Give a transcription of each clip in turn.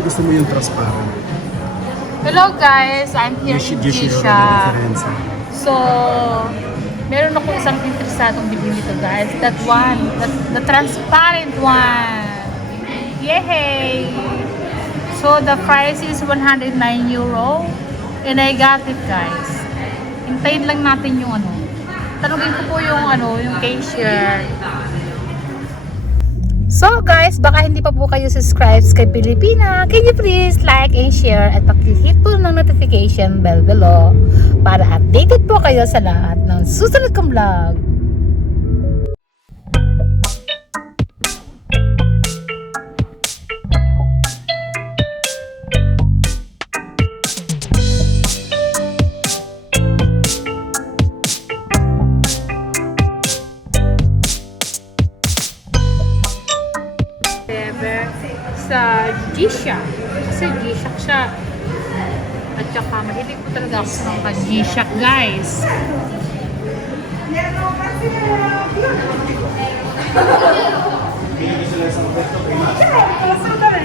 Gusto mo yung transparent? Hello guys, I'm here in Gisha. So, meron ako isang interesadong bibili nito guys. That one, the transparent one. Yay! So, the price is 109 euro. And I got it guys. Hintayin lang natin yung ano. Tanungin ko po yung cashier. So guys, baka hindi pa po kayo subscribe kay Pilipina. Can you please like and share at paki-hit po ng notification bell below para updated po kayo sa lahat ng susunod kong vlog. Sa G-Shock. Kasi G-Shock siya. At saka mahilig ko talaga ako sa mga G-Shock guys.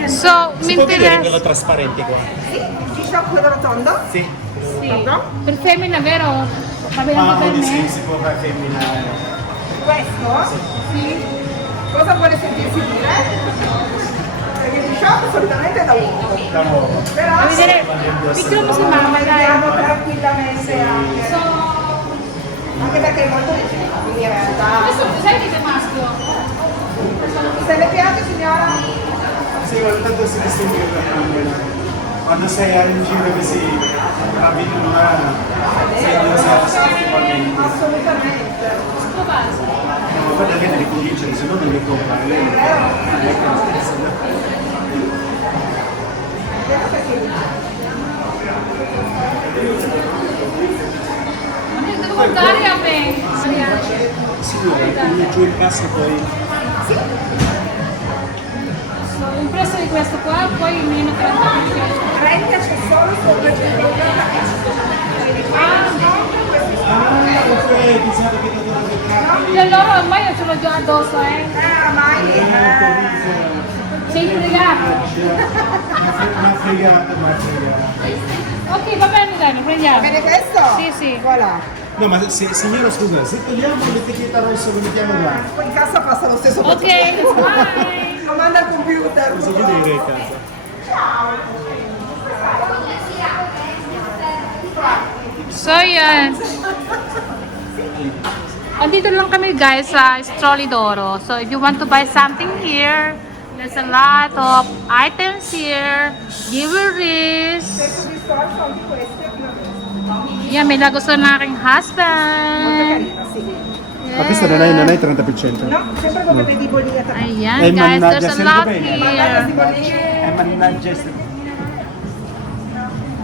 So, Minteres. Quello trasparente qua. G-Shock quello rotondo? Sì. Sì. Per femmina, vero? Sabi lang per me. Si può fare femmina. Questo? Sì. Cosa vuole sentirsi dire? Perché G-Shock solitamente è da uomo. Da uomo. Però Devi vedere, piccola mo si mamma, dai. vediamo tranquillamente anche. So, Anche perché è molto leggero, quindi in realtà. adesso sai che sei maschio? Se le piace signora? Sì, ogni tanto si distingue la femmina. Quando sei in giro così, abiti una sei sessualmente. Assolutamente. Ma guarda che devi convincere, se no non li compra. Lei non Devo guardare a me. sicuro, quindi giù il passo poi. So, il prezzo di questo qua, poi meno 30%. 30 c'è solo sul 280. Ok, pensate che dovevo E allora ormai io ce l'ho già addosso, Mai. Sei fregato. Una fregata. Ok, va bene, dai, lo prendiamo. Bene questo? Sì, sì. Voilà. No, ma signora scusa, se togliamo l'etichetta rossa lo mettiamo là. Poi in cassa passa lo stesso Ok, it's fine. Lo manda al computer. Cosa vuol dire in casa? So, yan. Andito lang kami guys sa Strolidoro. So, if you want to buy something here, there's a lot of items here. Jewelries. Stesso discorso anche queste. Yan, may nagustuhan na aking husband. Carino, sì. Ma questa non è 30%? No, sempre come vedi bolliglia. Ayan guys, there's a lot here. mannaggia.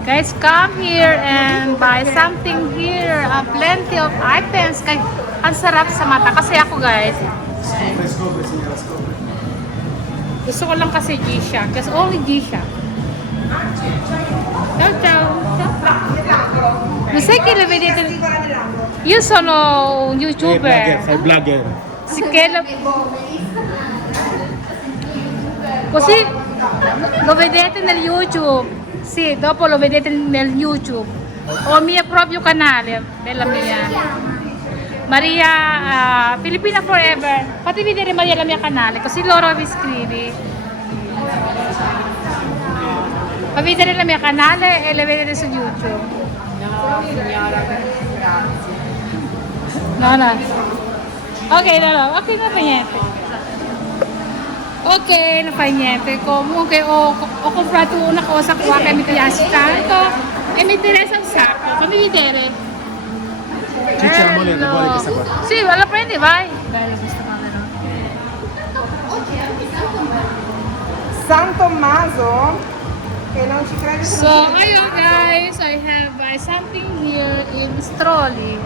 Guys, come here and buy something here. Plenty of items. Kay, ang sarap sa mata. Kasi ako guys, Scopre signora, scopre. gusto ko lang kasi G-Shock. Just only G-Shock. Ciao, ciao. Lo sai che le vedete? Io sono youtuber. Fai blogger. Si che Così lo vedete nel YouTube. Sì, dopo lo vedete nel YouTube. Ho il mio proprio canale, della mia. Maria Filipina Forever. Fate vedere Maria la mia canale, così loro vi iscrivi. Fa vedere la mia canale e le vedete su YouTube. No, no. Ok, no. Ok, non fa niente. Ok, non fa niente. Comunque ho comprato una cosa qua che mi piace tanto e mi interessa un sacco. Fammi vedere. Ciccia la moneta, vuole questa qua. Sì, la prendi, vai. Bella questa camera. San Tommaso, che non ci crede. So, ayun guys, I have something here in Stroli.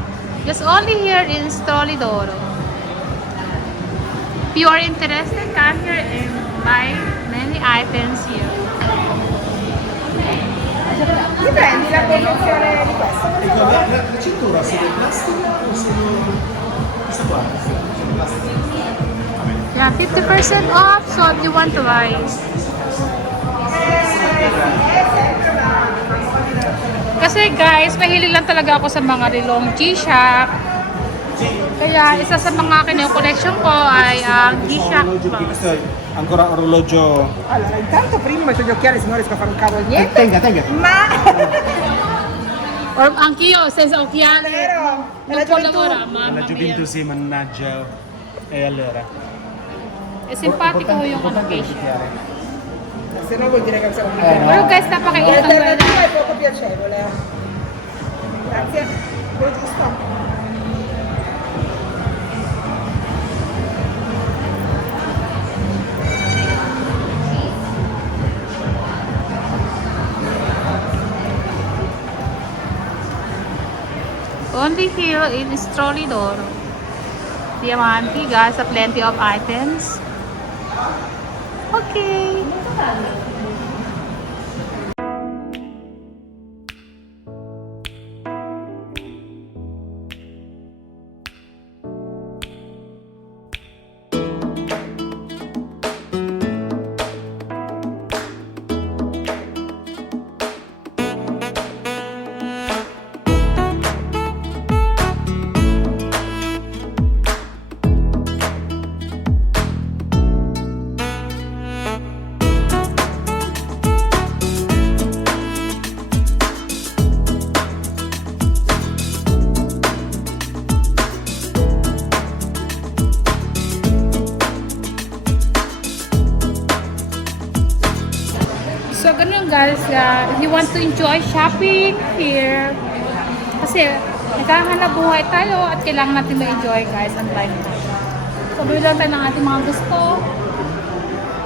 Just only here in Strolidoro. If you are interested, come here and buy many items here. Dipende la condizione di questo. Ecco, la cintura sono plastica o sono... Questa qua? Yeah, 50% off, so if you want to buy. Kasi guys, mahilig lang talaga ako sa mga rilong G-Shock. Kaya isa sa mga kino-collection ko ay ang G-Shock Questo è ancora orologio. Allora, intanto prima metto gli occhiali se non riesco a fare un cavolo niente. Tenga. Ma... Or anch'io, senza occhiali. Vero? Non può lavorare, La mamma mia. Juventus, sì, mannaggia. E allora? E simpatico ho yung ano G-Shock. Se no vuol dire che siamo no. Pero guys, napakainit ng weather. L'alternativa è poco piacevole. Grazie. Quello giusto. Only here in Strolidor. Diamanti, guys, plenty of items. Okay. So, ganun guys, if you want to enjoy shopping here, kasi naghahanap buhay tayo at kailangan natin ma-enjoy guys ang life. So, bili lang tayo ng ating mga gusto.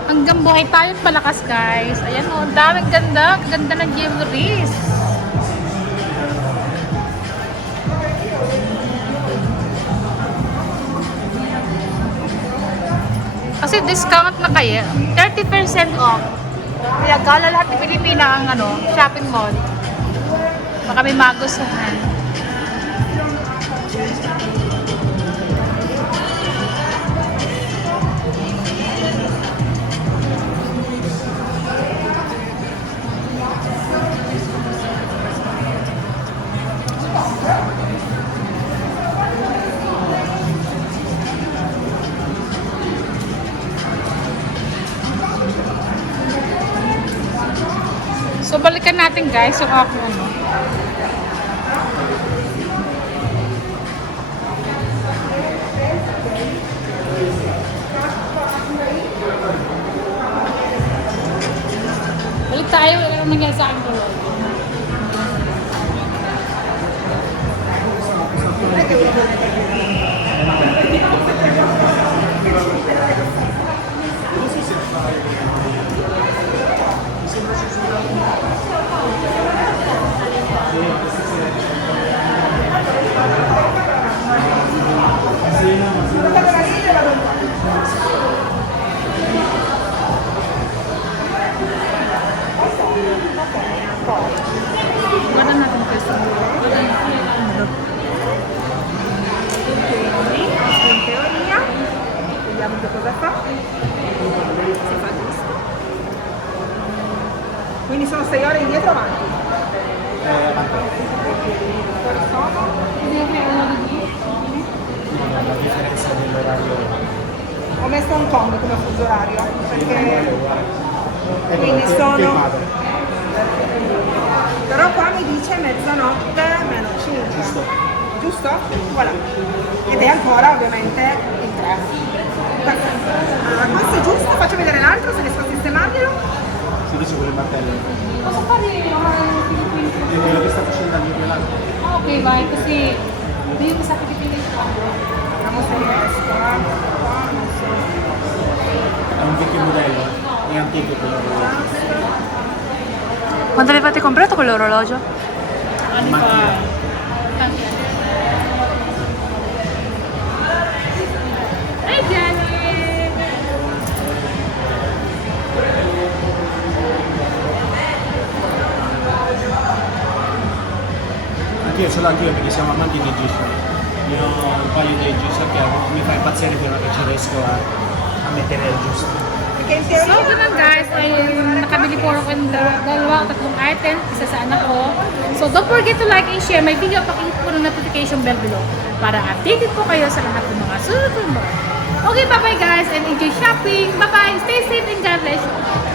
Hanggang buhay tayo at malakas guys. Ayan o, ang daming ganda. Ganda ng jewelries. Kasi discount na kayo. 30% off. Kaya gala lahat ng Pilipina ang shopping mall. Baka may magustuhan. So, balikan natin guys yung ako Balik tayo, wala nang nangyari sa akin tuloy. Guarda natin questo. In teoria, vediamo che cosa fa. Si fa giusto. Quindi sono 6 ore indietro o avanti. Quali sono? La differenza dell'orario. Ho messo un Kong come fuso orario perché quindi sono. Però qua mi dice mezzanotte meno 5. Giusto? Voilà. Ed è ancora ovviamente in 3. Allora questo è giusto, faccio vedere l'altro se riesco a sistemarglielo. Si dice con il martello. Cosa fare? È quello che sta facendo al mio lato. Ah, ok, vai, così io mi sa che dipende il fondo. Vediamo se riesco. Qua non so. È un vecchio modello, è antico quello. Quando l'avete comprato quell'orologio? Anni fa. Hey Jenny! Anch'io ce l'ho anch'io perché siamo amanti di G-Shock. Io ho un paio di G-Shock che mi fa impazzire quello che ci riesco a mettere giusto. in So, theory, ganun guys, ay nakabili po ako ng dalawa o tatlong items, isa sa anak ko. So, don't forget to like and share my video, pakihit po ng notification bell below para updated po kayo sa lahat ng mga sunod. Okay, bye-bye guys and enjoy shopping. Bye-bye, stay safe and God bless you.